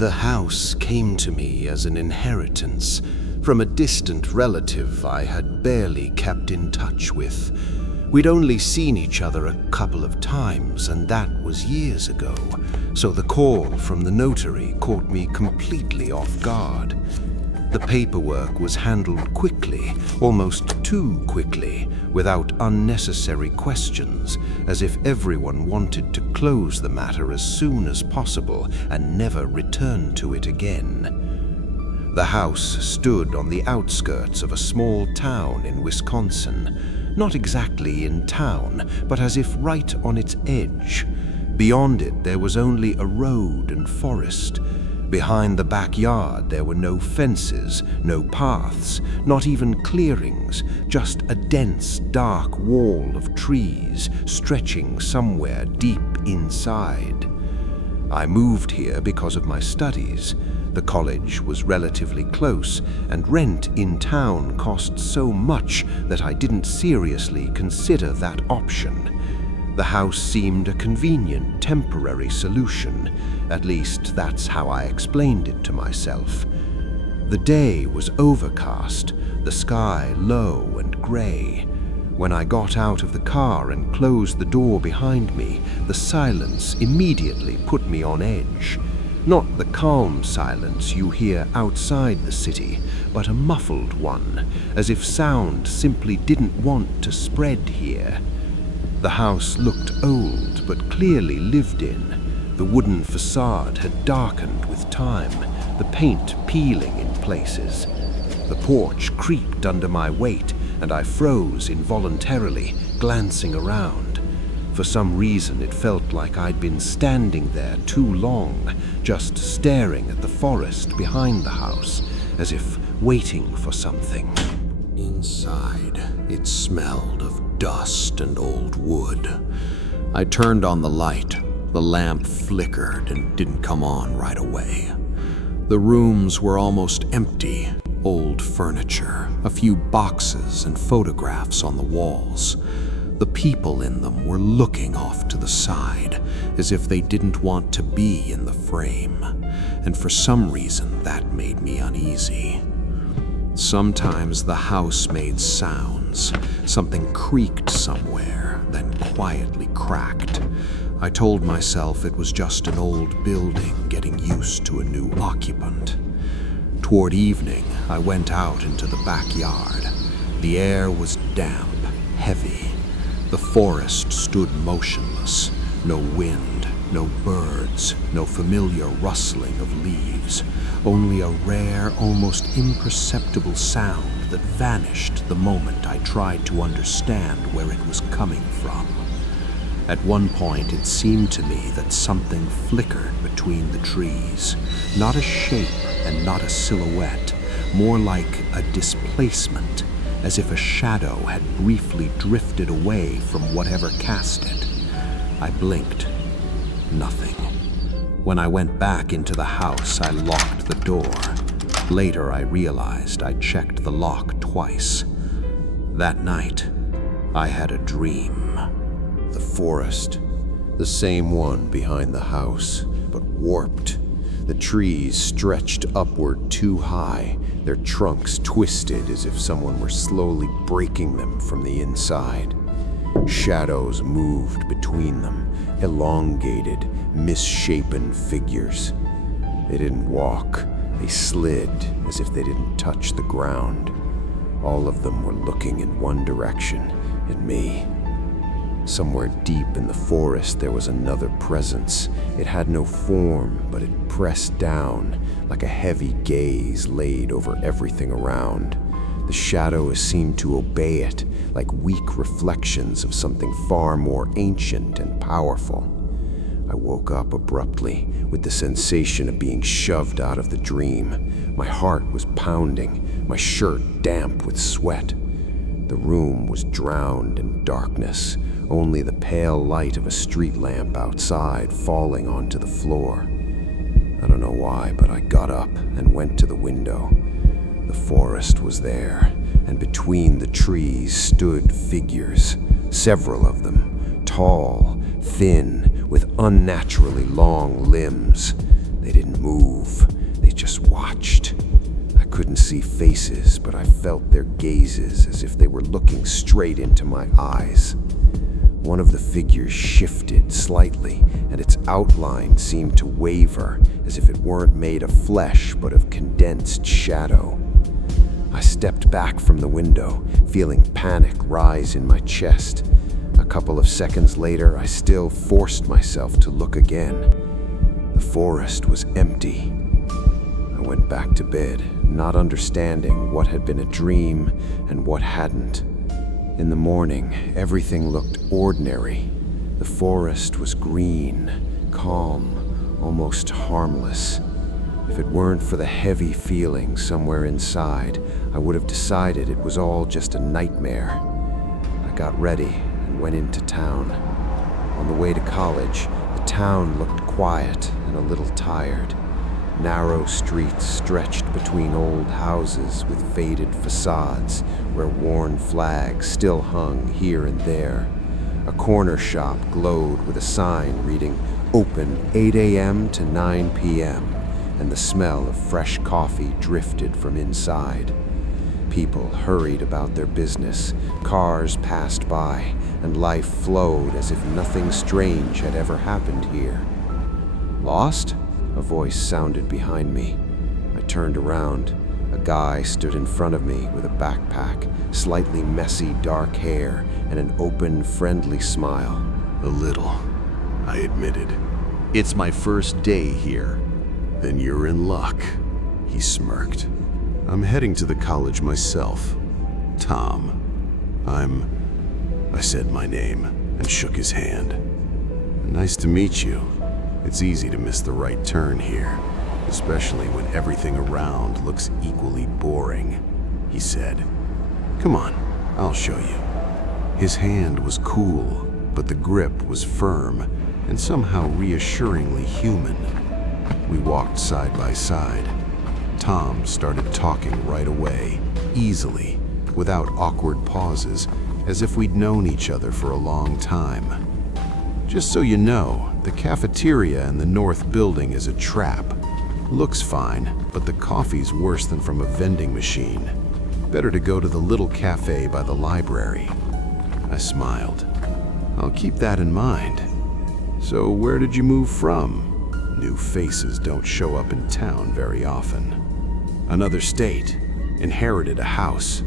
The house came to me as an inheritance from a distant relative I had barely kept in touch with. We'd only seen each other a couple of times, and that was years ago, so the call from the notary caught me completely off guard. The paperwork was handled quickly, almost too quickly, without unnecessary questions, as if everyone wanted to close the matter as soon as possible and never return to it again. The house stood on the outskirts of a small town in Wisconsin, not exactly in town, but as if right on its edge. Beyond it there was only a road and forest. Behind the backyard there were no fences, no paths, not even clearings, just a dense, dark wall of trees stretching somewhere deep inside. I moved here because of my studies. The college was relatively close, and rent in town cost so much that I didn't seriously consider that option. The house seemed a convenient, temporary solution. At least that's how I explained it to myself. The day was overcast, the sky low and gray. When I got out of the car and closed the door behind me, the silence immediately put me on edge. Not the calm silence you hear outside the city, but a muffled one, as if sound simply didn't want to spread here. The house looked old, but clearly lived in. The wooden facade had darkened with time, the paint peeling in places. The porch creaked under my weight, and I froze involuntarily, glancing around. For some reason, it felt like I'd been standing there too long, just staring at the forest behind the house, as if waiting for something. Inside, it smelled of dust and old wood. I turned on the light. The lamp flickered and didn't come on right away. The rooms were almost empty. Old furniture, a few boxes and photographs on the walls. The people in them were looking off to the side, as if they didn't want to be in the frame, and for some reason that made me uneasy. Sometimes the house made sounds. Something creaked somewhere, then quietly cracked. I told myself it was just an old building getting used to a new occupant. Toward evening, I went out into the backyard. The air was damp, heavy. The forest stood motionless. No wind, no birds, no familiar rustling of leaves. Only a rare, almost imperceptible sound that vanished the moment I tried to understand where it was coming from. At one point, it seemed to me that something flickered between the trees. Not a shape and not a silhouette, more like a displacement, as if a shadow had briefly drifted away from whatever cast it. I blinked. Nothing. When I went back into the house, I locked the door. Later, I realized I'd checked the lock twice. That night, I had a dream. The forest, the same one behind the house, but warped. The trees stretched upward too high, their trunks twisted as if someone were slowly breaking them from the inside. Shadows moved between them, elongated, misshapen figures. They didn't walk, they slid as if they didn't touch the ground. All of them were looking in one direction, at me. Somewhere deep in the forest there was another presence. It had no form, but it pressed down like a heavy gaze laid over everything around. The shadows seemed to obey it, like weak reflections of something far more ancient and powerful. I woke up abruptly with the sensation of being shoved out of the dream. My heart was pounding, my shirt damp with sweat. The room was drowned in darkness, only the pale light of a street lamp outside falling onto the floor. I don't know why, but I got up and went to the window. The forest was there, and between the trees stood figures, several of them, tall, thin, with unnaturally long limbs. They didn't move, they just watched. I couldn't see faces, but I felt their gazes as if they were looking straight into my eyes. One of the figures shifted slightly, and its outline seemed to waver, as if it weren't made of flesh but of condensed shadow. I stepped back from the window, feeling panic rise in my chest. A couple of seconds later, I still forced myself to look again. The forest was empty. I went back to bed, not understanding what had been a dream and what hadn't. In the morning, everything looked ordinary. The forest was green, calm, almost harmless. If it weren't for the heavy feeling somewhere inside, I would have decided it was all just a nightmare. I got ready and went into town. On the way to college, the town looked quiet and a little tired. Narrow streets stretched between old houses with faded facades where worn flags still hung here and there. A corner shop glowed with a sign reading, "Open 8 a.m. to 9 p.m., and the smell of fresh coffee drifted from inside. People hurried about their business, cars passed by, and life flowed as if nothing strange had ever happened here. "Lost?" A voice sounded behind me. I turned around. A guy stood in front of me with a backpack, slightly messy dark hair, and an open, friendly smile. A little, I admitted. It's my first day here. Then you're in luck, he smirked. I'm heading to the college myself. Tom. I said my name and shook his hand. Nice to meet you. It's easy to miss the right turn here, especially when everything around looks equally boring, he said. Come on, I'll show you. His hand was cool, but the grip was firm and somehow reassuringly human. We walked side by side. Tom started talking right away, easily, without awkward pauses, as if we'd known each other for a long time. Just so you know, the cafeteria in the north building is a trap. Looks fine, but the coffee's worse than from a vending machine. Better to go to the little cafe by the library. I smiled. I'll keep that in mind. So where did you move from? New faces don't show up in town very often. Another state. Inherited a house.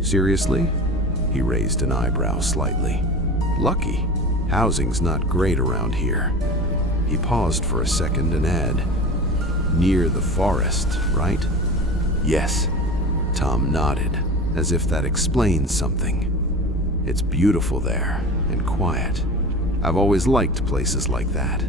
Seriously? He raised an eyebrow slightly. Lucky. Housing's not great around here. He paused for a second and added, near the forest, right? Yes. Tom nodded, as if that explains something. It's beautiful there, and quiet. I've always liked places like that.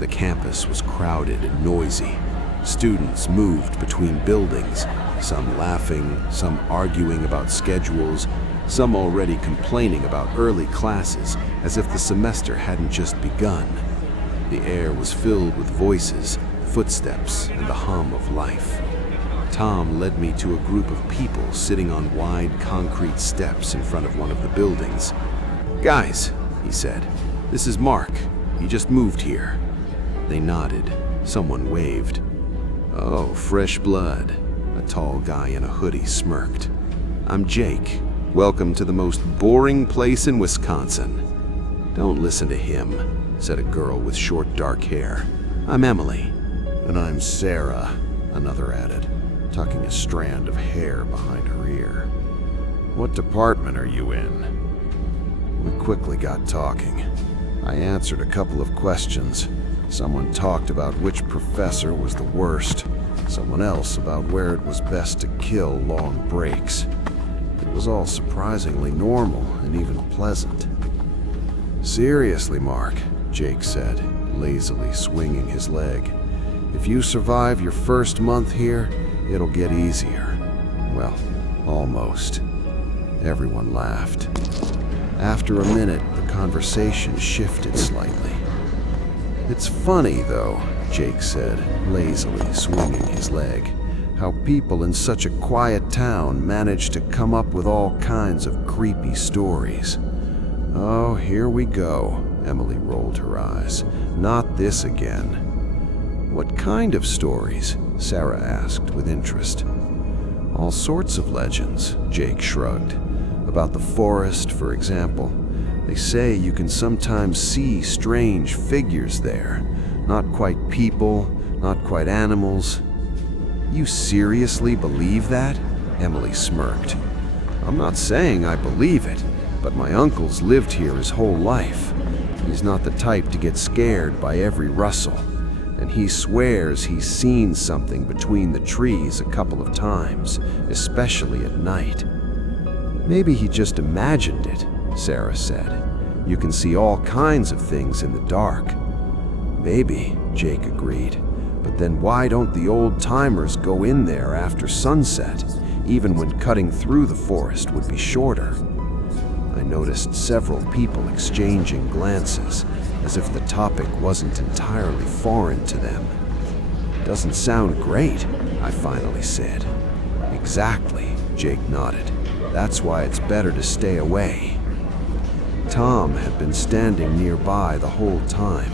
The campus was crowded and noisy. Students moved between buildings, some laughing, some arguing about schedules, some already complaining about early classes as if the semester hadn't just begun. The air was filled with voices, footsteps, and the hum of life. Tom led me to a group of people sitting on wide concrete steps in front of one of the buildings. Guys, he said, this is Mark. He just moved here. They nodded. Someone waved. Oh, fresh blood. A tall guy in a hoodie smirked. I'm Jake. Welcome to the most boring place in Wisconsin. Don't listen to him, said a girl with short dark hair. I'm Emily. And I'm Sarah, another added, tucking a strand of hair behind her ear. What department are you in? We quickly got talking. I answered a couple of questions. Someone talked about which professor was the worst. Someone else about where it was best to kill long breaks. It was all surprisingly normal and even pleasant. Seriously, Mark, Jake said, lazily swinging his leg. If you survive your first month here, it'll get easier. Well, almost. Everyone laughed. After a minute, the conversation shifted slightly. It's funny, though, Jake said, lazily swinging his leg, how people in such a quiet town manage to come up with all kinds of creepy stories. Oh, here we go, Emily rolled her eyes. Not this again. "What kind of stories?" Sarah asked with interest. "All sorts of legends," Jake shrugged. "About the forest, for example. They say you can sometimes see strange figures there. Not quite people, not quite animals." "You seriously believe that?" Emily smirked. "I'm not saying I believe it, but my uncle's lived here his whole life. He's not the type to get scared by every rustle, and he swears he's seen something between the trees a couple of times, especially at night." "Maybe he just imagined it," Sarah said. "You can see all kinds of things in the dark." "Maybe," Jake agreed. "But then why don't the old-timers go in there after sunset, even when cutting through the forest would be shorter?" I noticed several people exchanging glances, as if the topic wasn't entirely foreign to them. "Doesn't sound great," I finally said. "Exactly," Jake nodded. "That's why it's better to stay away." Tom had been standing nearby the whole time.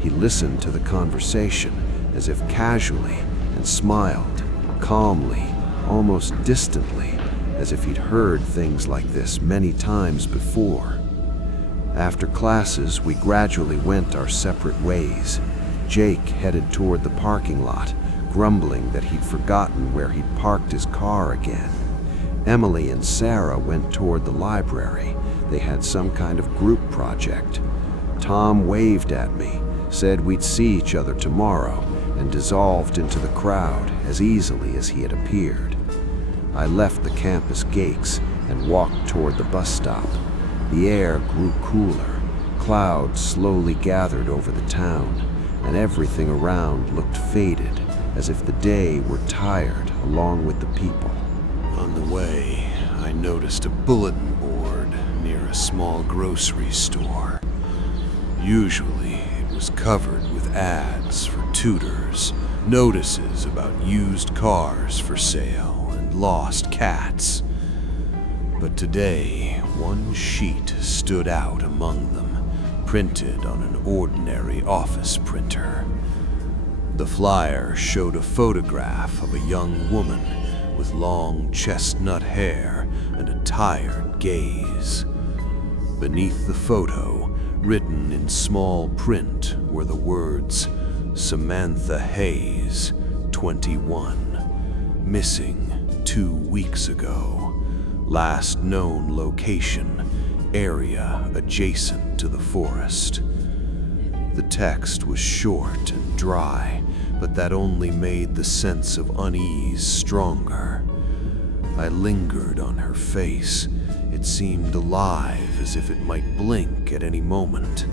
He listened to the conversation, as if casually, and smiled, calmly, almost distantly, as if he'd heard things like this many times before. After classes, we gradually went our separate ways. Jake headed toward the parking lot, grumbling that he'd forgotten where he'd parked his car again. Emily and Sarah went toward the library. They had some kind of group project. Tom waved at me, said we'd see each other tomorrow, and dissolved into the crowd as easily as he had appeared. I left the campus gates and walked toward the bus stop. The air grew cooler. Clouds slowly gathered over the town, and everything around looked faded, as if the day were tired along with the people. On the way, I noticed a bulletin board near a small grocery store. Usually, it was covered with ads for tutors, notices about used cars for sale, and lost cats. But today, one sheet stood out among them, printed on an ordinary office printer. The flyer showed a photograph of a young woman with long chestnut hair and a tired gaze. Beneath the photo, written in small print, were the words, "Samantha Hayes, 21, missing 2 weeks ago. Last known location, area adjacent to the forest." The text was short and dry, but that only made the sense of unease stronger. I lingered on her face. It seemed alive, as if it might blink at any moment.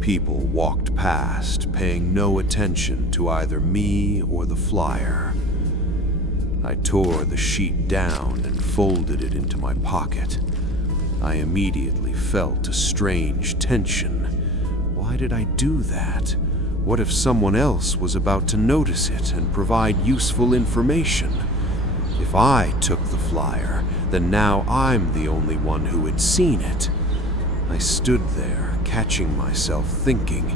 People walked past, paying no attention to either me or the flyer. I tore the sheet down and folded it into my pocket. I immediately felt a strange tension. Why did I do that? What if someone else was about to notice it and provide useful information? If I took the flyer, then now I'm the only one who had seen it. I stood there, catching myself thinking,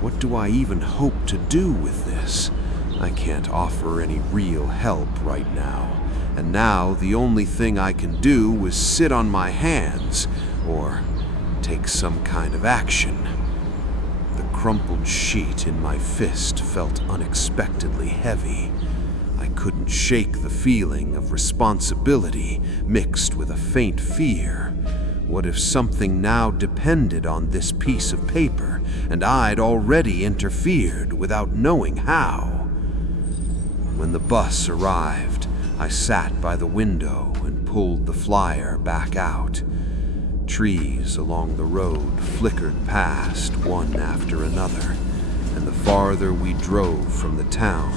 what do I even hope to do with this? I can't offer any real help right now, and now the only thing I can do was sit on my hands, or take some kind of action. The crumpled sheet in my fist felt unexpectedly heavy. I couldn't shake the feeling of responsibility mixed with a faint fear. What if something now depended on this piece of paper, and I'd already interfered without knowing how? When the bus arrived, I sat by the window and pulled the flyer back out. Trees along the road flickered past one after another, and the farther we drove from the town,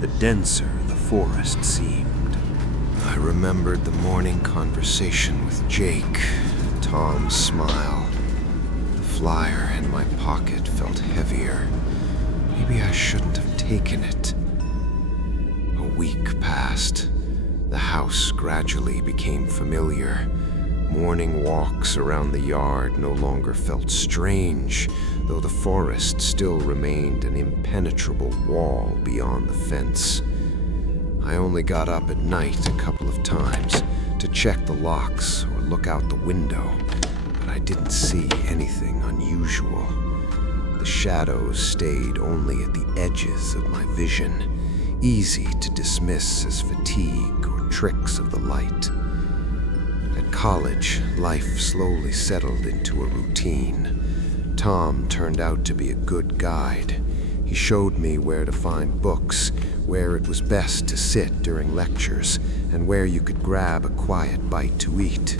the denser the forest seemed. I remembered the morning conversation with Jake, Tom's smile. The flyer in my pocket felt heavier. Maybe I shouldn't have taken it. A week passed. The house gradually became familiar. Morning walks around the yard no longer felt strange, though the forest still remained an impenetrable wall beyond the fence. I only got up at night a couple of times to check the locks or look out the window, but I didn't see anything unusual. The shadows stayed only at the edges of my vision, easy to dismiss as fatigue or tricks of the light. At college, life slowly settled into a routine. Tom turned out to be a good guide. He showed me where to find books, where it was best to sit during lectures, and where you could grab a quiet bite to eat.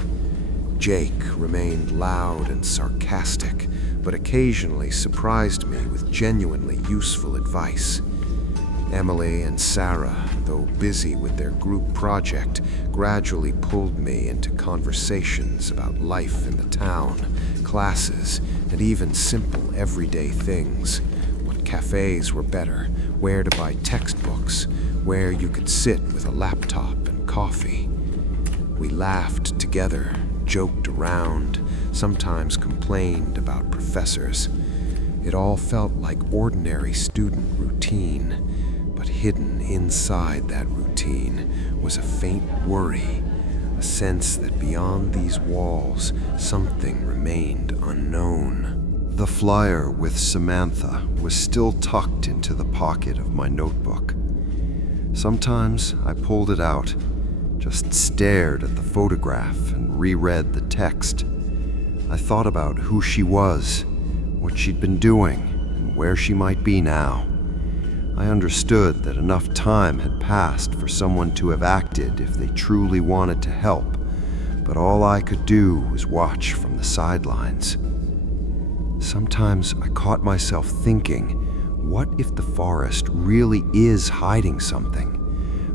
Jake remained loud and sarcastic, but occasionally surprised me with genuinely useful advice. Emily and Sarah, though busy with their group project, gradually pulled me into conversations about life in the town, classes, and even simple everyday things. What cafes were better, where to buy textbooks, where you could sit with a laptop and coffee. We laughed together, joked around, sometimes complained about professors. It all felt like ordinary student routine. But hidden inside that routine was a faint worry, a sense that beyond these walls, something remained unknown. The flyer with Samantha was still tucked into the pocket of my notebook. Sometimes I pulled it out, just stared at the photograph and reread the text. I thought about who she was, what she'd been doing, and where she might be now. I understood that enough time had passed for someone to have acted if they truly wanted to help, but all I could do was watch from the sidelines. Sometimes I caught myself thinking, what if the forest really is hiding something?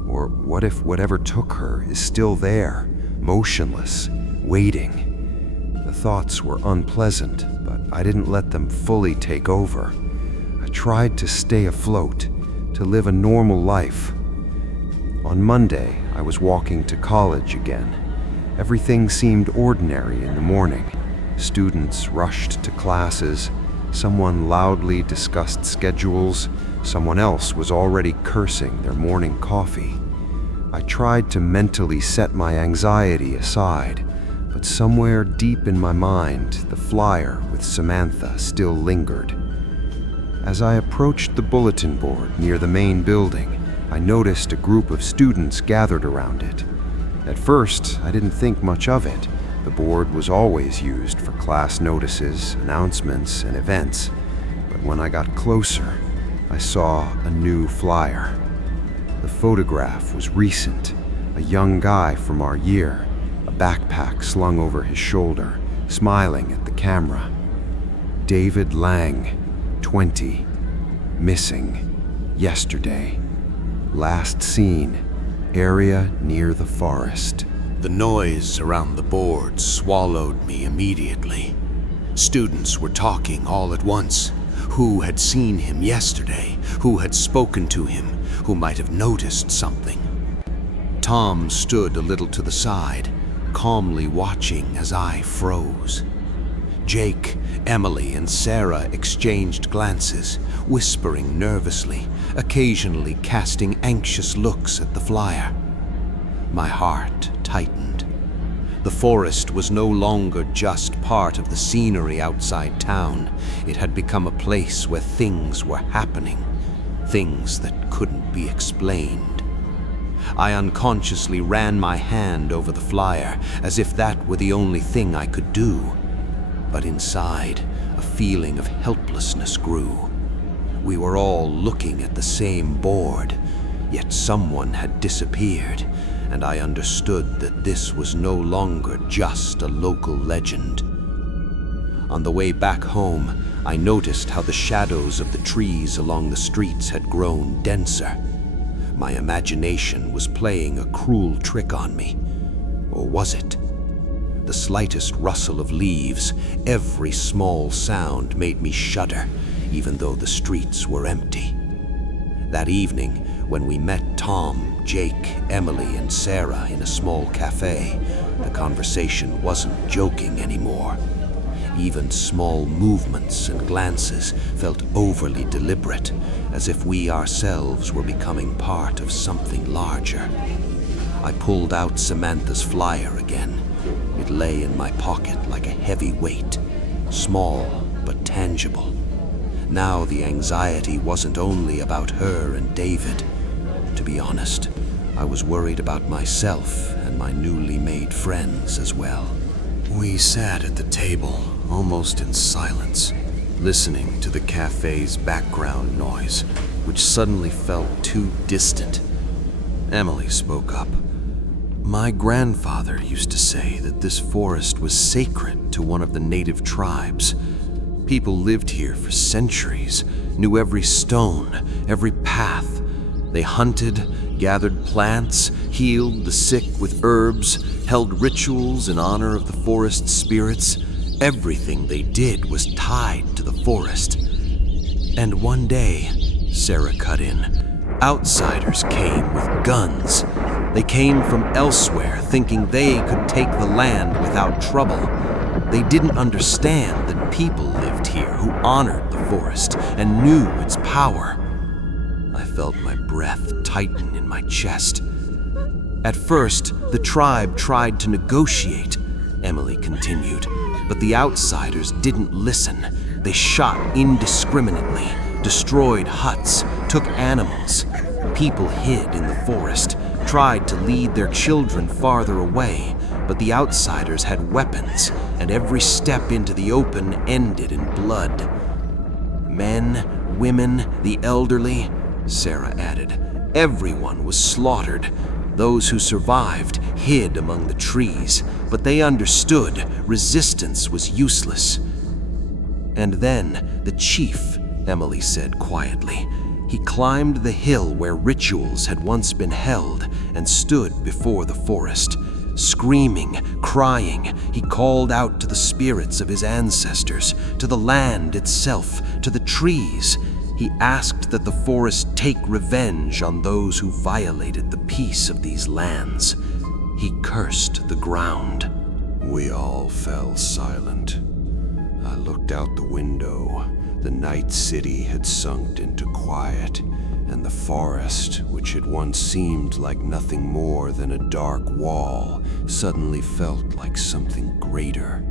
Or what if whatever took her is still there, motionless, waiting? The thoughts were unpleasant, but I didn't let them fully take over. I tried to stay afloat, to live a normal life. On Monday, I was walking to college again. Everything seemed ordinary in the morning. Students rushed to classes. Someone loudly discussed schedules. Someone else was already cursing their morning coffee. I tried to mentally set my anxiety aside, but somewhere deep in my mind, the flyer with Samantha still lingered. As I approached the bulletin board near the main building, I noticed a group of students gathered around it. At first, I didn't think much of it. The board was always used for class notices, announcements, and events. But when I got closer, I saw a new flyer. The photograph was recent, a young guy from our year, a backpack slung over his shoulder, smiling at the camera. David Lang, 20, missing, yesterday. Last seen, area near the forest. The noise around the board swallowed me immediately. Students were talking all at once. Who had seen him yesterday? Who had spoken to him? Who might have noticed something? Tom stood a little to the side, calmly watching as I froze. Jake, Emily, and Sarah exchanged glances, whispering nervously, occasionally casting anxious looks at the flyer. My heart tightened. The forest was no longer just part of the scenery outside town. It had become a place where things were happening, things that couldn't be explained. I unconsciously ran my hand over the flyer, as if that were the only thing I could do. But inside, a feeling of helplessness grew. We were all looking at the same board, yet someone had disappeared, and I understood that this was no longer just a local legend. On the way back home, I noticed how the shadows of the trees along the streets had grown denser. My imagination was playing a cruel trick on me. Or was it? The slightest rustle of leaves, every small sound made me shudder, even though the streets were empty. That evening, when we met Tom, Jake, Emily, and Sarah in a small cafe, the conversation wasn't joking anymore. Even small movements and glances felt overly deliberate, as if we ourselves were becoming part of something larger. I pulled out Samantha's flyer again. It lay in my pocket like a heavy weight, small but tangible. Now the anxiety wasn't only about her and David. To be honest, I was worried about myself and my newly made friends as well. We sat at the table, almost in silence, listening to the cafe's background noise, which suddenly felt too distant. Emily spoke up. My grandfather used to say that this forest was sacred to one of the native tribes. People lived here for centuries, knew every stone, every path. They hunted, gathered plants, healed the sick with herbs, held rituals in honor of the forest spirits. Everything they did was tied to the forest. And one day, Sarah cut in, outsiders came with guns. They came from elsewhere, thinking they could take the land without trouble. They didn't understand that people lived here who honored the forest and knew its power. I felt my breath tighten in my chest. At first, the tribe tried to negotiate, Emily continued, but the outsiders didn't listen. They shot indiscriminately, destroyed huts, took animals. People hid in the forest, tried to lead their children farther away, but the outsiders had weapons, and every step into the open ended in blood. Men, women, the elderly, Sarah added, everyone was slaughtered. Those who survived hid among the trees, but they understood resistance was useless. And then the chief, Emily said quietly. He climbed the hill where rituals had once been held and stood before the forest. Screaming, crying, he called out to the spirits of his ancestors, to the land itself, to the trees. He asked that the forest take revenge on those who violated the peace of these lands. He cursed the ground. We all fell silent. I looked out the window. The night city had sunk into quiet, and the forest, which had once seemed like nothing more than a dark wall, suddenly felt like something greater.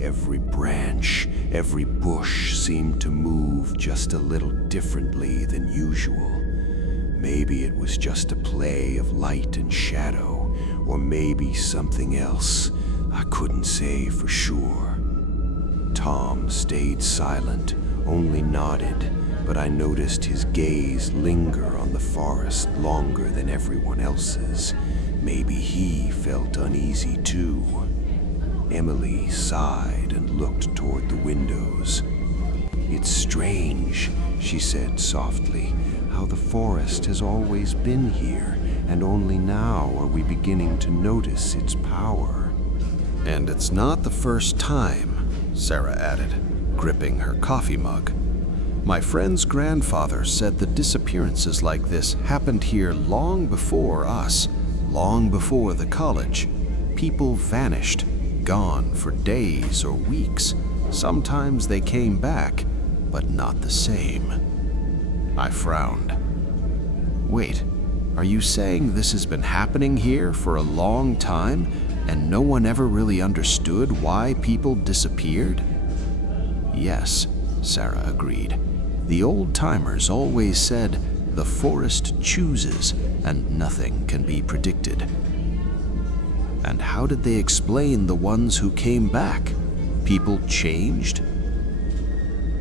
Every branch, every bush seemed to move just a little differently than usual. Maybe it was just a play of light and shadow, or maybe something else. I couldn't say for sure. Tom stayed silent, only nodded, but I noticed his gaze linger on the forest longer than everyone else's. Maybe he felt uneasy too. Emily sighed and looked toward the windows. It's strange, she said softly, how the forest has always been here, and only now are we beginning to notice its power. And it's not the first time, Sarah added, gripping her coffee mug. My friend's grandfather said that disappearances like this happened here long before us, long before the college. People vanished, gone for days or weeks. Sometimes they came back, but not the same. I frowned. Wait, are you saying this has been happening here for a long time, and no one ever really understood why people disappeared? Yes, Sarah agreed. The old-timers always said, the forest chooses, and nothing can be predicted. And how did they explain the ones who came back? People changed?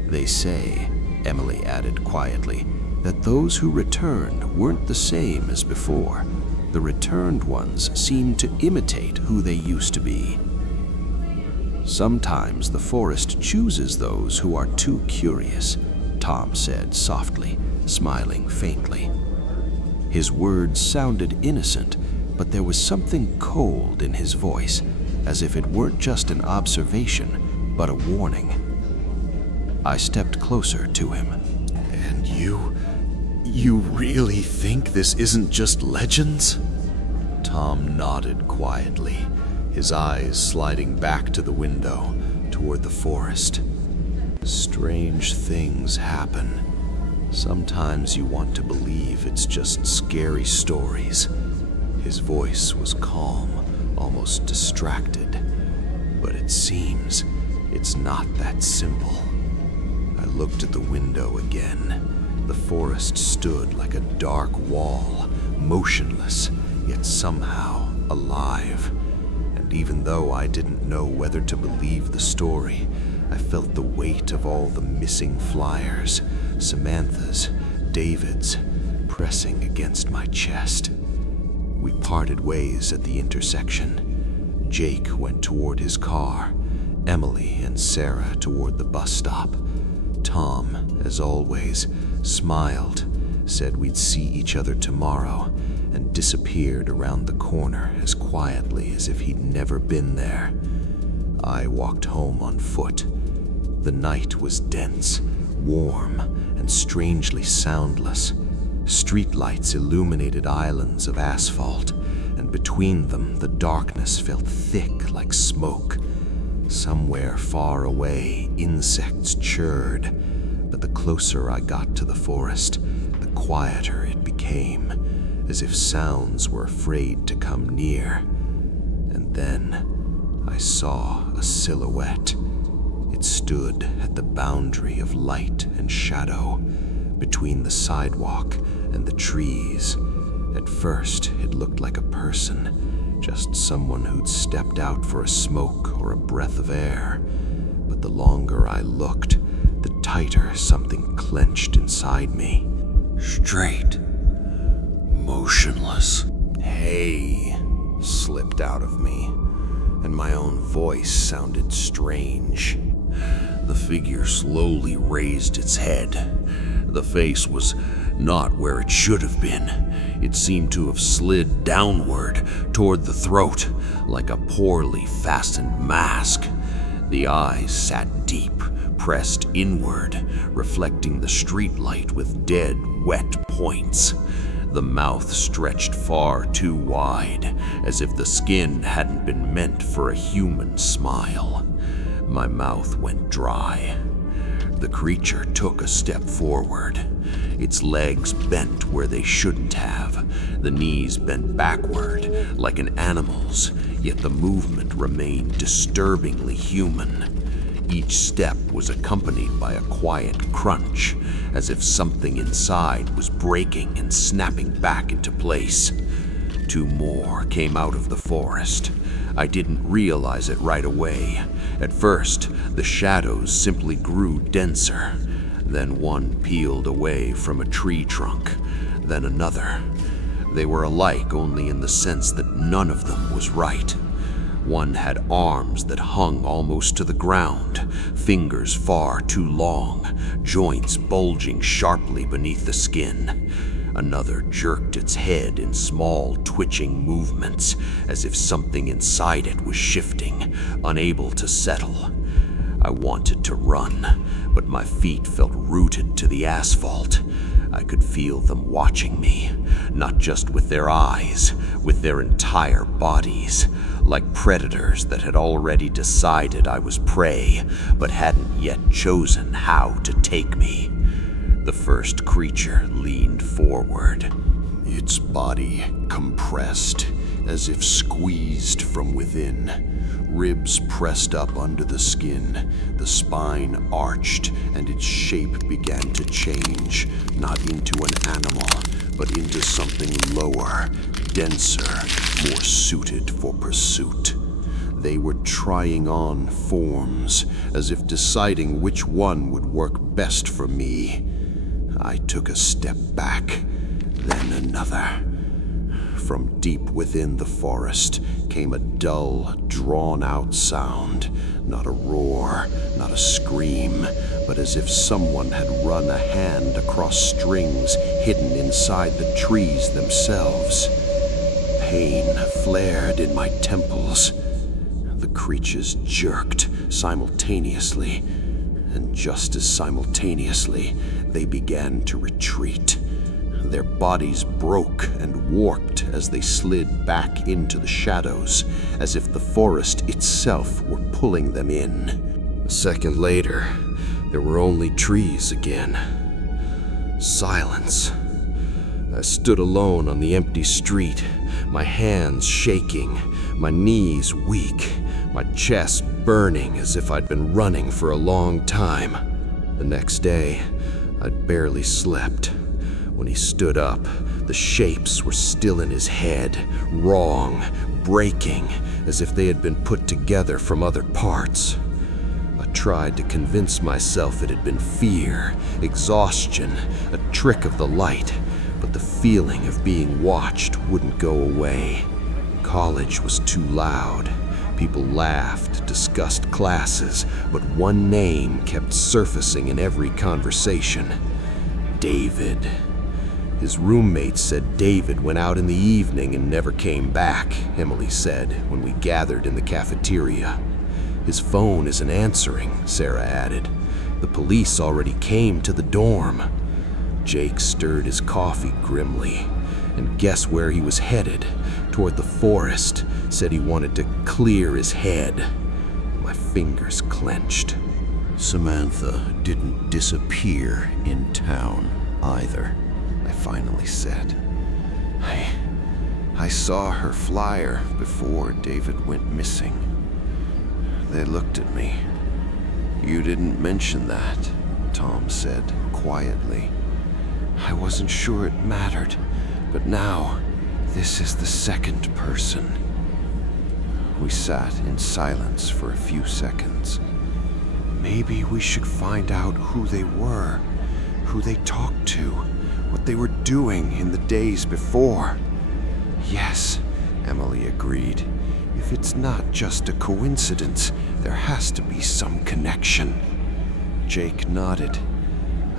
They say, Emily added quietly, that those who returned weren't the same as before. The returned ones seemed to imitate who they used to be. Sometimes the forest chooses those who are too curious, Tom said softly, smiling faintly. His words sounded innocent, but there was something cold in his voice, as if it weren't just an observation, but a warning. I stepped closer to him. And you You really think this isn't just legends? Tom nodded quietly, his eyes sliding back to the window, toward the forest. Strange things happen. Sometimes you want to believe it's just scary stories. His voice was calm, almost distracted. But it seems it's not that simple. I looked at the window again. The forest stood like a dark wall, motionless, yet somehow alive. And even though I didn't know whether to believe the story, I felt the weight of all the missing flyers, Samantha's, David's, pressing against my chest. We parted ways at the intersection. Jake went toward his car, Emily and Sarah toward the bus stop. Tom, as always, smiled, said we'd see each other tomorrow, and disappeared around the corner as quietly as if he'd never been there. I walked home on foot. The night was dense, warm, and strangely soundless. Streetlights illuminated islands of asphalt, and between them the darkness felt thick like smoke. Somewhere far away, insects chirred, but the closer I got to the forest, the quieter it became, as if sounds were afraid to come near. And then I saw a silhouette. It stood at the boundary of light and shadow, between the sidewalk and the trees. At first, it looked like a person, just someone who'd stepped out for a smoke or a breath of air. But the longer I looked, the tighter something clenched inside me. Straight. Motionless. "Hey," slipped out of me, and my own voice sounded strange. The figure slowly raised its head. The face was not where it should have been. It seemed to have slid downward toward the throat, like a poorly fastened mask. The eyes sat deep, pressed inward, reflecting the streetlight with dead, wet points. The mouth stretched far too wide, as if the skin hadn't been meant for a human smile. My mouth went dry. The creature took a step forward. Its legs bent where they shouldn't have, the knees bent backward, like an animal's, yet the movement remained disturbingly human. Each step was accompanied by a quiet crunch, as if something inside was breaking and snapping back into place. Two more came out of the forest. I didn't realize it right away. At first, the shadows simply grew denser. Then one peeled away from a tree trunk, then another. They were alike only in the sense that none of them was right. One had arms that hung almost to the ground, fingers far too long, joints bulging sharply beneath the skin. Another jerked its head in small, twitching movements, as if something inside it was shifting, unable to settle. I wanted to run, but my feet felt rooted to the asphalt. I could feel them watching me, not just with their eyes, with their entire bodies, like predators that had already decided I was prey, but hadn't yet chosen how to take me. The first creature leaned forward, its body compressed, as if squeezed from within. Ribs pressed up under the skin, the spine arched, and its shape began to change, not into an animal, but into something lower, denser, more suited for pursuit. They were trying on forms, as if deciding which one would work best for me. I took a step back, then another. From deep within the forest came a dull, drawn-out sound. Not a roar, not a scream, but as if someone had run a hand across strings hidden inside the trees themselves. Pain flared in my temples. The creatures jerked simultaneously, and just as simultaneously, they began to retreat. Their bodies broke and warped as they slid back into the shadows, as if the forest itself were pulling them in. A second later, there were only trees again. Silence. I stood alone on the empty street, my hands shaking, my knees weak, my chest burning as if I'd been running for a long time. The next day, I'd barely slept. When he stood up, the shapes were still in his head, wrong, breaking, as if they had been put together from other parts. I tried to convince myself it had been fear, exhaustion, a trick of the light, but the feeling of being watched wouldn't go away. College was too loud. People laughed, discussed classes, but one name kept surfacing in every conversation. David. His roommates said David went out in the evening and never came back, Emily said when we gathered in the cafeteria. His phone isn't answering, Sarah added. The police already came to the dorm. Jake stirred his coffee grimly. And guess where he was headed? Toward the forest. Said he wanted to clear his head. My fingers clenched. Samantha didn't disappear in town either, I finally said. I saw her flyer before David went missing. They looked at me. You didn't mention that, Tom said quietly. I wasn't sure it mattered, but now this is the second person. We sat in silence for a few seconds. Maybe we should find out who they were, who they talked to, what they were doing in the days before. Yes, Emily agreed. If it's not just a coincidence, there has to be some connection. Jake nodded.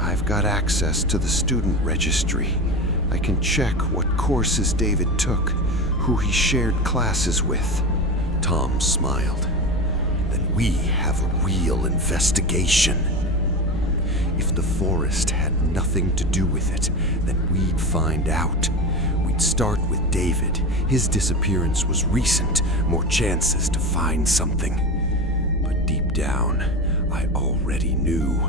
I've got access to the student registry. I can check what courses David took, who he shared classes with. Tom smiled. Then we have a real investigation. If the forest had nothing to do with it, then we'd find out. We'd start with David. His disappearance was recent, more chances to find something. But deep down, I already knew.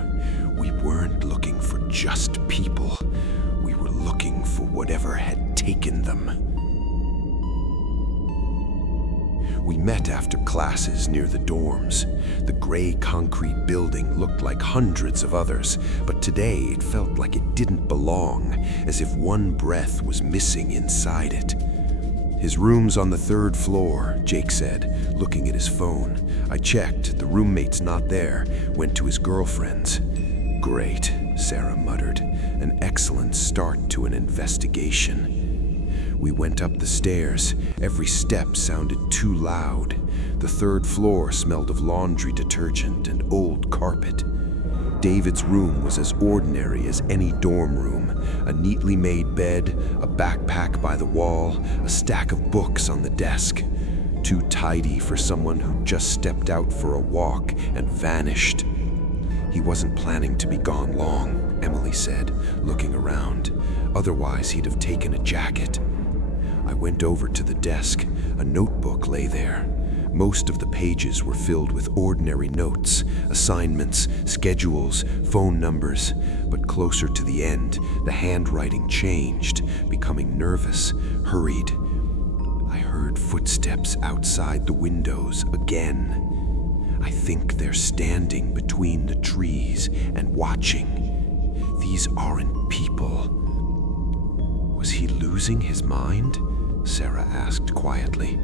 We weren't looking for just people. We were looking for whatever had taken them. We met after classes near the dorms. The gray concrete building looked like hundreds of others, but today it felt like it didn't belong, as if one breath was missing inside it. His room's on the 3rd floor, Jake said, looking at his phone. I checked, the roommate's not there, went to his girlfriend's. Great, Sarah muttered. An excellent start to an investigation. We went up the stairs. Every step sounded too loud. The 3rd floor smelled of laundry detergent and old carpet. David's room was as ordinary as any dorm room. A neatly made bed, a backpack by the wall, a stack of books on the desk. Too tidy for someone who just stepped out for a walk and vanished. He wasn't planning to be gone long, Emily said, looking around. Otherwise, he'd have taken a jacket. I went over to the desk. A notebook lay there. Most of the pages were filled with ordinary notes, assignments, schedules, phone numbers. But closer to the end, the handwriting changed, becoming nervous, hurried. I heard footsteps outside the windows again. I think they're standing between the trees and watching. These aren't people. Was he losing his mind? Sarah asked quietly.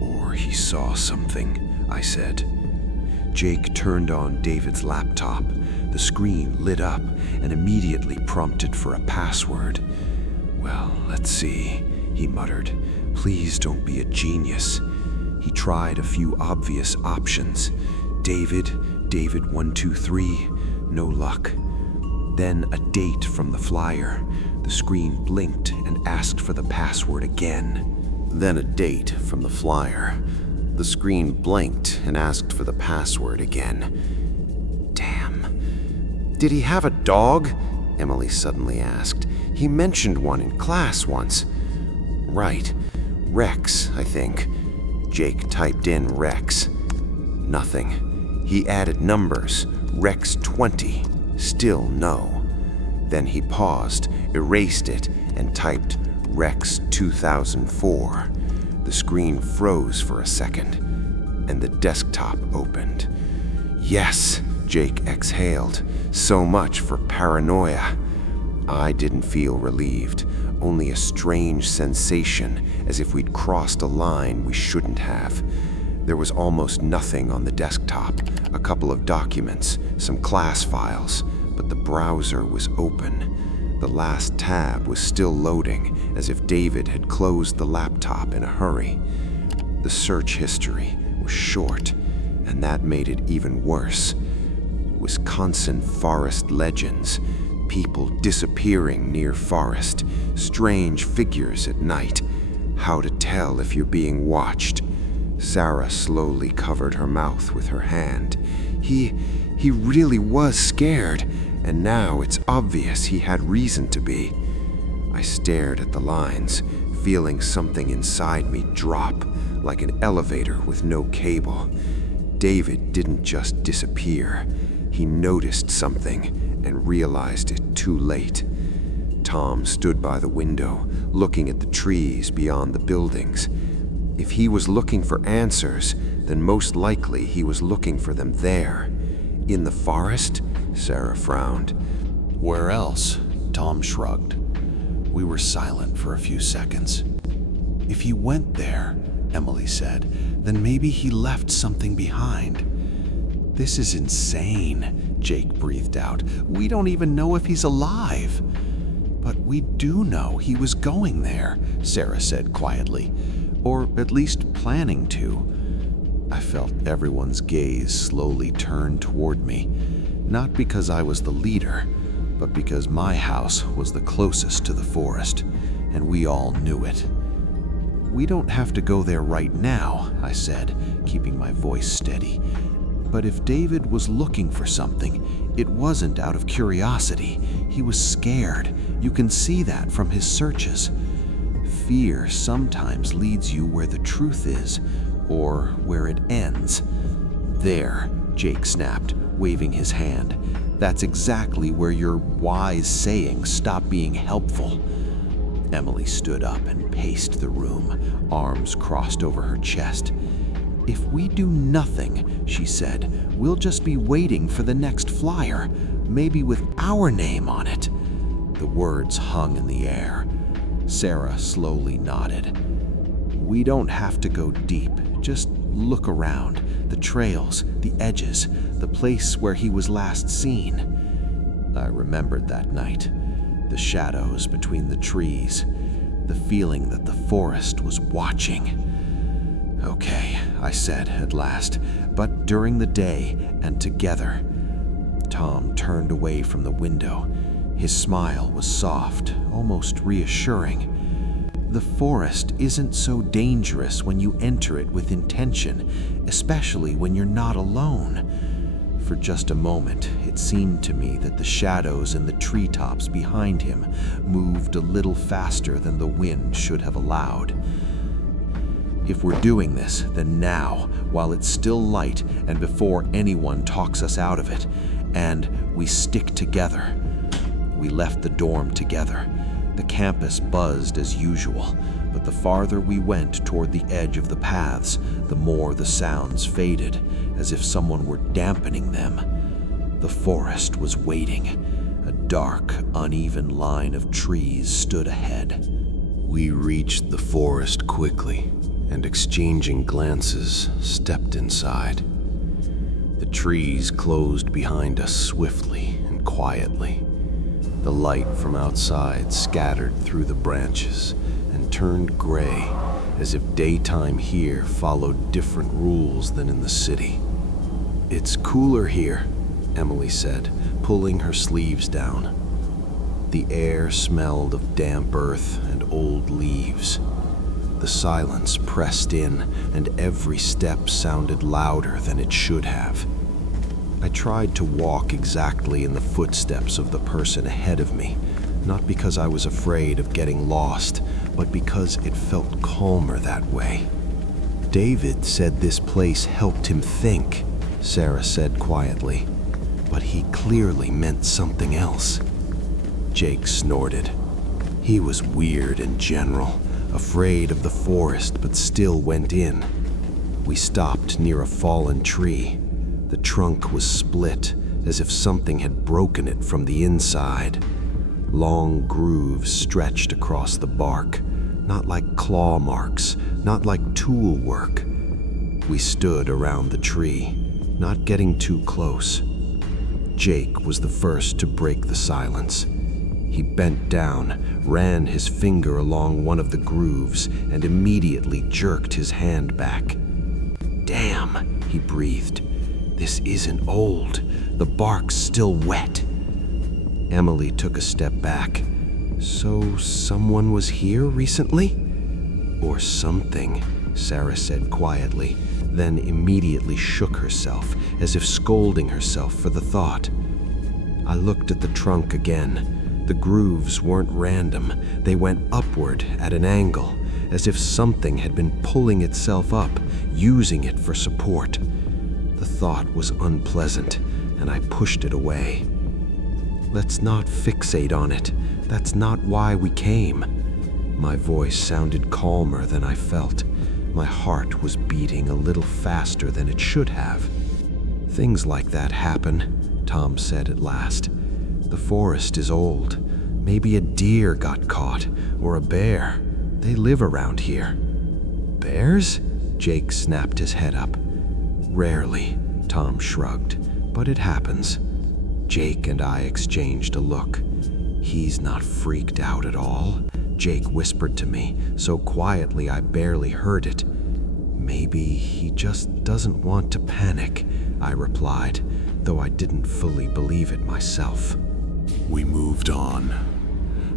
Or he saw something, I said. Jake turned on David's laptop. The screen lit up and immediately prompted for a password. Well, let's see, he muttered. Please don't be a genius. He tried a few obvious options. David 123, no luck. Then a date from the flyer. The screen blinked and asked for the password again. Then a date from the flyer. The screen blinked and asked for the password again. Damn. Did he have a dog? Emily suddenly asked. "He mentioned one in class once." "Right. Rex, I think." Jake typed in Rex. Nothing. He added numbers. Rex 20. Still no. Then he paused, erased it, and typed Rex 2004. The screen froze for a second, and the desktop opened. "Yes," Jake exhaled. "So much for paranoia." I didn't feel relieved, only a strange sensation, as if we'd crossed a line we shouldn't have. There was almost nothing on the desktop, a couple of documents, some class files, but the browser was open. The last tab was still loading, as if David had closed the laptop in a hurry. The search history was short, and that made it even worse. Wisconsin forest legends, people disappearing near forest, strange figures at night. How to tell if you're being watched. Sarah slowly covered her mouth with her hand. He really was scared, and now it's obvious he had reason to be. I stared at the lines, feeling something inside me drop, like an elevator with no cable. David didn't just disappear. He noticed something and realized it too late. Tom stood by the window, looking at the trees beyond the buildings. If he was looking for answers, then most likely he was looking for them there. In the forest? Sarah frowned. "Where else?" Tom shrugged. We were silent for a few seconds. "If he went there," Emily said, "then maybe he left something behind." "This is insane," Jake breathed out. "We don't even know if he's alive." "But we do know he was going there," Sarah said quietly. "Or at least planning to." I felt everyone's gaze slowly turn toward me, not because I was the leader, but because my house was the closest to the forest, and we all knew it. "We don't have to go there right now," I said, keeping my voice steady. "But if David was looking for something, it wasn't out of curiosity. He was scared. You can see that from his searches. Fear sometimes leads you where the truth is, or where it ends." "There," Jake snapped, waving his hand. "That's exactly where your wise sayings stop being helpful." Emily stood up and paced the room, arms crossed over her chest. "If we do nothing," she said, "we'll just be waiting for the next flyer, maybe with our name on it." The words hung in the air. Sarah slowly nodded. "We don't have to go deep, just look around. The trails, the edges, the place where he was last seen." I remembered that night. The shadows between the trees, the feeling that the forest was watching. "Okay," I said at last, "but during the day and together." Tom turned away from the window. His smile was soft, almost reassuring. "The forest isn't so dangerous when you enter it with intention, especially when you're not alone." For just a moment, it seemed to me that the shadows in the treetops behind him moved a little faster than the wind should have allowed. "If we're doing this, then now, while it's still light and before anyone talks us out of it, and we stick together." We left the dorm together. The campus buzzed as usual, but the farther we went toward the edge of the paths, the more the sounds faded, as if someone were dampening them. The forest was waiting. A dark, uneven line of trees stood ahead. We reached the forest quickly, and exchanging glances, stepped inside. The trees closed behind us swiftly and quietly. The light from outside scattered through the branches and turned gray, as if daytime here followed different rules than in the city. "It's cooler here," Emily said, pulling her sleeves down. The air smelled of damp earth and old leaves. The silence pressed in, and every step sounded louder than it should have. I tried to walk exactly in the footsteps of the person ahead of me, not because I was afraid of getting lost, but because it felt calmer that way. David said this place helped him think, Sarah said quietly, but he clearly meant something else. Jake snorted. He was weird in general, afraid of the forest, but still went in. We stopped near a fallen tree. The trunk was split, as if something had broken it from the inside. Long grooves stretched across the bark, not like claw marks, not like tool work. We stood around the tree, not getting too close. Jake was the first to break the silence. He bent down, ran his finger along one of the grooves, and immediately jerked his hand back. "Damn," he breathed. "This isn't old. The bark's still wet." Emily took a step back. "So someone was here recently?" "Or something," Sarah said quietly, then immediately shook herself, as if scolding herself for the thought. I looked at the trunk again. The grooves weren't random. They went upward at an angle, as if something had been pulling itself up, using it for support. The thought was unpleasant, and I pushed it away. "Let's not fixate on it. That's not why we came." My voice sounded calmer than I felt. My heart was beating a little faster than it should have. "Things like that happen," Tom said at last. "The forest is old. Maybe a deer got caught, or a bear. They live around here." "Bears?" Jake snapped his head up. "Rarely," Tom shrugged, "but it happens." Jake and I exchanged a look. "He's not freaked out at all," Jake whispered to me, so quietly I barely heard it. "Maybe he just doesn't want to panic," I replied, though I didn't fully believe it myself. We moved on.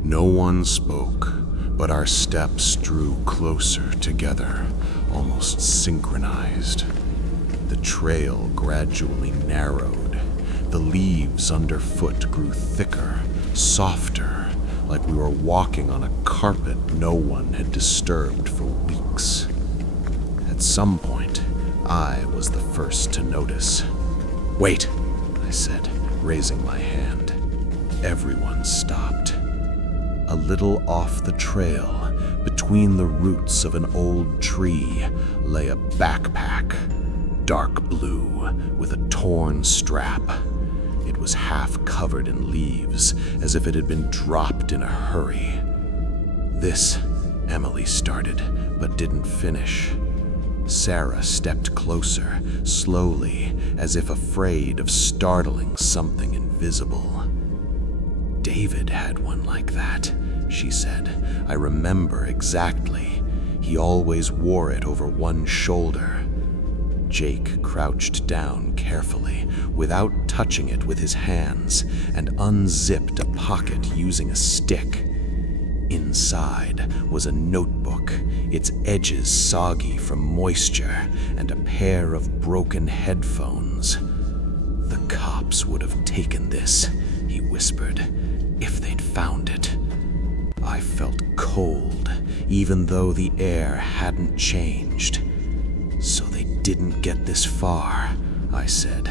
No one spoke, but our steps drew closer together, almost synchronized. The trail gradually narrowed. The leaves underfoot grew thicker, softer, like we were walking on a carpet no one had disturbed for weeks. At some point, I was the first to notice. "Wait," I said, raising my hand. Everyone stopped. A little off the trail, between the roots of an old tree, lay a backpack, dark blue, with a torn strap. It was half covered in leaves, as if it had been dropped in a hurry. "This," Emily started, but didn't finish. Sarah stepped closer, slowly, as if afraid of startling something invisible. "David had one like that," she said. "I remember exactly. He always wore it over one shoulder." Jake crouched down carefully, without touching it with his hands, and unzipped a pocket using a stick. Inside was a notebook, its edges soggy from moisture, and a pair of broken headphones. "The cops would have taken this," he whispered, "if they'd found it." I felt cold, even though the air hadn't changed. "So they didn't get this far," I said.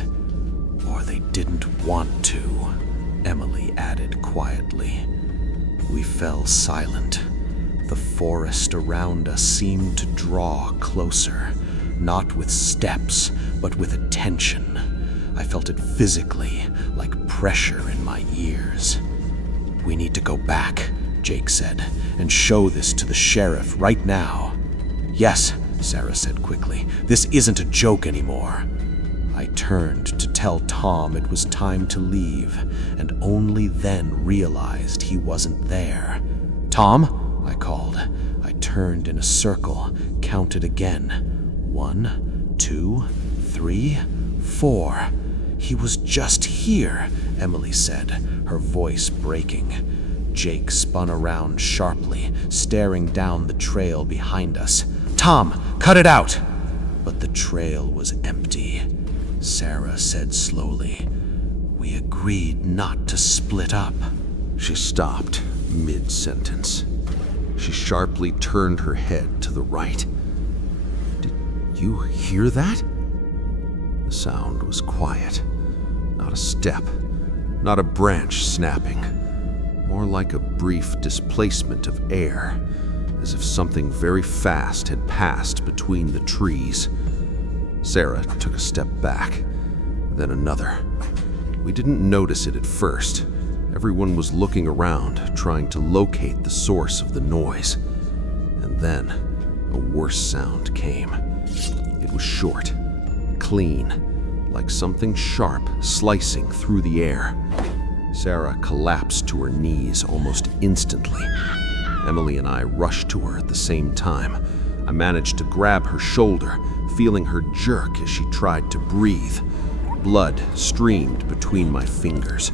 "Or they didn't want to," Emily added quietly. We fell silent. The forest around us seemed to draw closer, not with steps, but with attention. I felt it physically, like pressure in my ears. "We need to go back," Jake said, "and show this to the sheriff right now." "Yes," Sarah said quickly. "This isn't a joke anymore." I turned to tell Tom it was time to leave, and only then realized he wasn't there. "Tom?" I called. I turned in a circle, counted again. 1, 2, 3, 4. "He was just here," Emily said, her voice breaking. Jake spun around sharply, staring down the trail behind us. "Tom, cut it out!" But the trail was empty. Sarah said slowly. "We agreed not to split up." She stopped mid-sentence. She sharply turned her head to the right. "Did you hear that?" The sound was quiet. Not a step, not a branch snapping. More like a brief displacement of air, as if something very fast had passed between the trees. Sarah took a step back, then another. We didn't notice it at first. Everyone was looking around, trying to locate the source of the noise. And then, a worse sound came. It was short, clean, like something sharp slicing through the air. Sarah collapsed to her knees almost instantly. Emily and I rushed to her at the same time. I managed to grab her shoulder, feeling her jerk as she tried to breathe. Blood streamed between my fingers.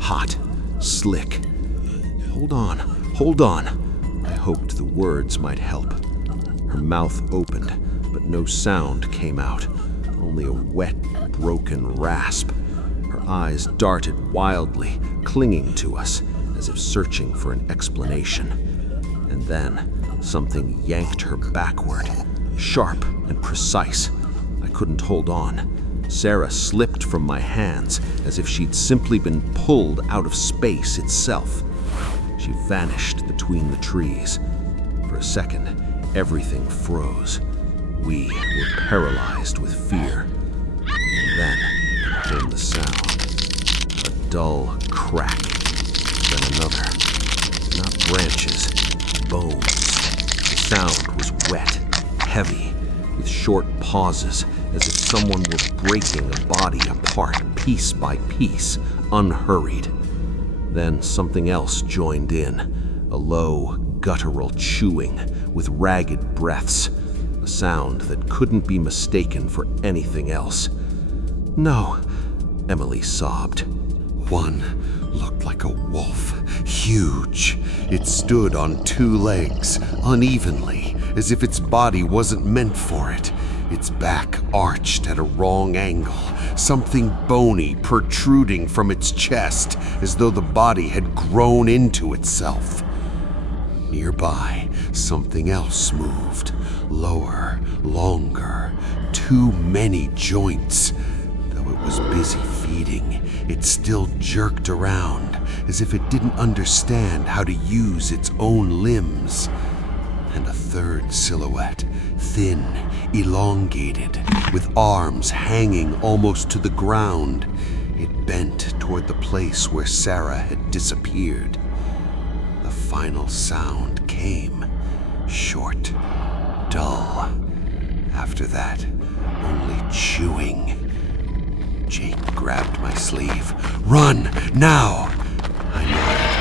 Hot, slick. Hold on, hold on. I hoped the words might help. Her mouth opened, but no sound came out. Only a wet, broken rasp. Her eyes darted wildly, clinging to us, as if searching for an explanation. And then, something yanked her backward, sharp and precise. I couldn't hold on. Sarah slipped from my hands as if she'd simply been pulled out of space itself. She vanished between the trees. For a second, everything froze. We were paralyzed with fear. And then came the sound. A dull crack. Then another. Not branches, bones. The sound was wet, heavy, with short pauses, as if someone were breaking a body apart piece by piece, unhurried. Then something else joined in, a low, guttural chewing with ragged breaths, a sound that couldn't be mistaken for anything else. "No," Emily sobbed. One looked like a wolf, huge. It stood on two legs, unevenly, as if its body wasn't meant for it. Its back arched at a wrong angle, something bony protruding from its chest, as though the body had grown into itself. Nearby, something else moved, lower, longer, too many joints. Though it was busy feeding, it still jerked around, as if it didn't understand how to use its own limbs. And a third silhouette, thin, elongated, with arms hanging almost to the ground. It bent toward the place where Sarah had disappeared. The final sound came, short, dull. After that, only chewing. Jake grabbed my sleeve. "Run, now!" I nodded.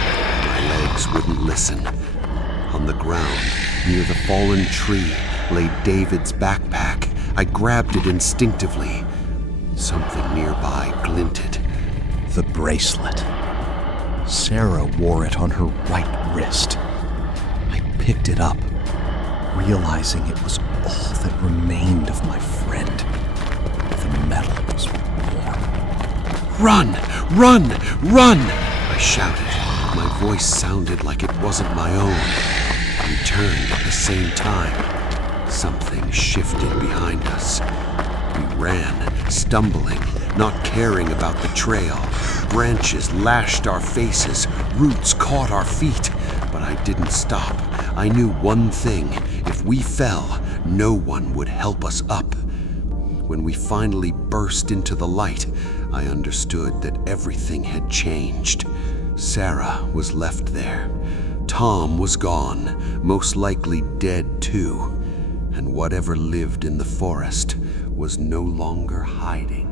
My legs wouldn't listen. On the ground, near the fallen tree, lay David's backpack. I grabbed it instinctively. Something nearby glinted. The bracelet. Sarah wore it on her right wrist. I picked it up, realizing it was all that remained of my friend. The metal was warm. "Run! Run! Run!" I shouted. My voice sounded like it wasn't my own. We turned at the same time. Something shifted behind us. We ran, stumbling, not caring about the trail. Branches lashed our faces, roots caught our feet. But I didn't stop. I knew one thing. If we fell, no one would help us up. When we finally burst into the light, I understood that everything had changed. Sarah was left there. Tom was gone, most likely dead too. And whatever lived in the forest was no longer hiding.